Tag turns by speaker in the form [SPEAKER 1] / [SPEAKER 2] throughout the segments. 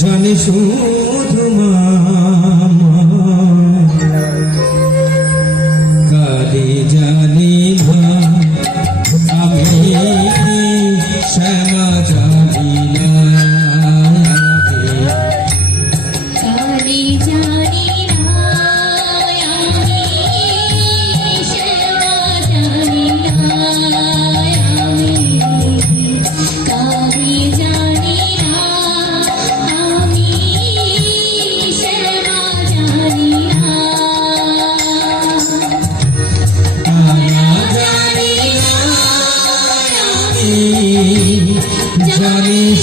[SPEAKER 1] জানি শুন।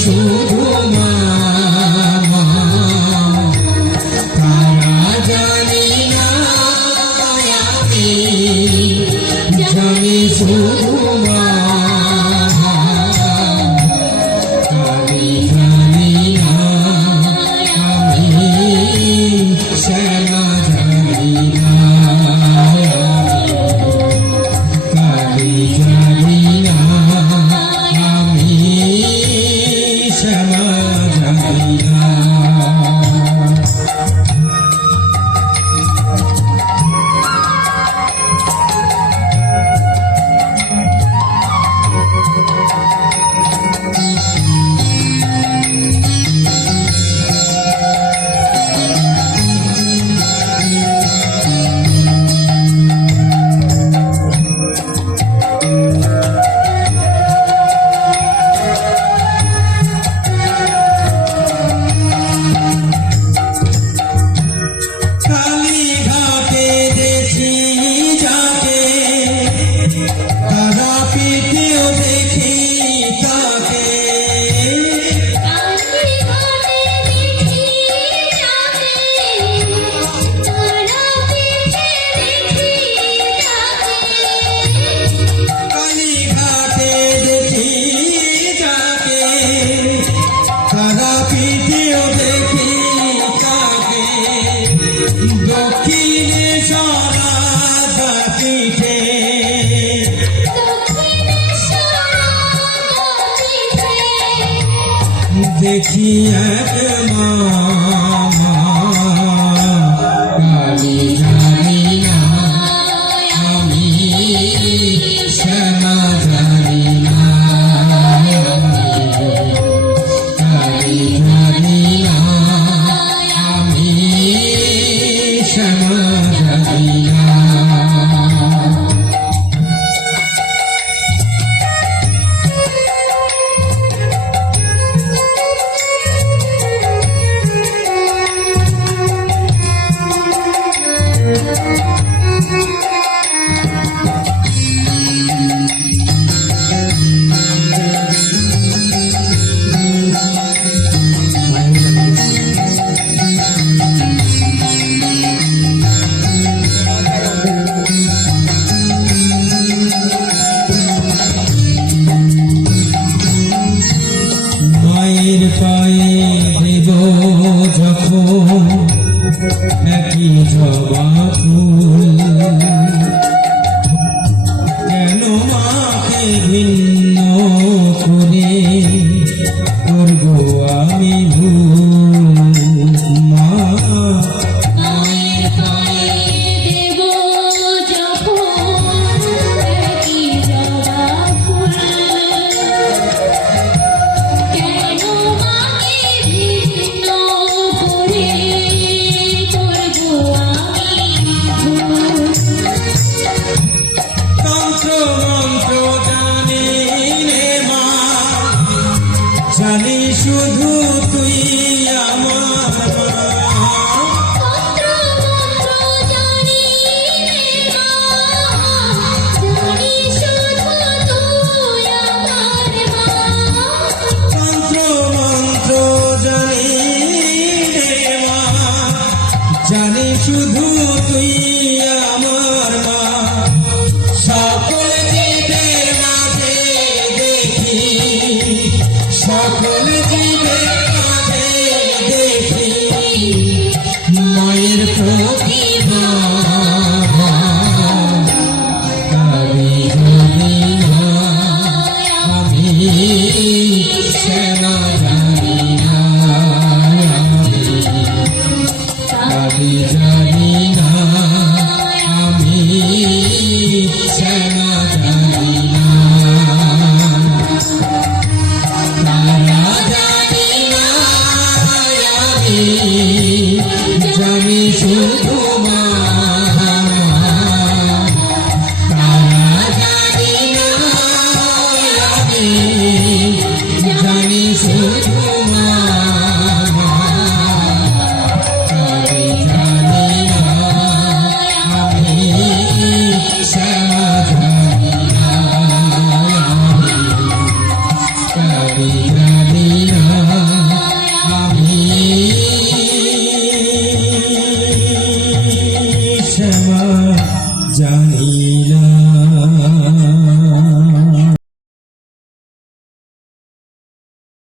[SPEAKER 1] শুধু মা দেখি এক মা কালী খালি শুধু তুই আমার মায়ের প্রতি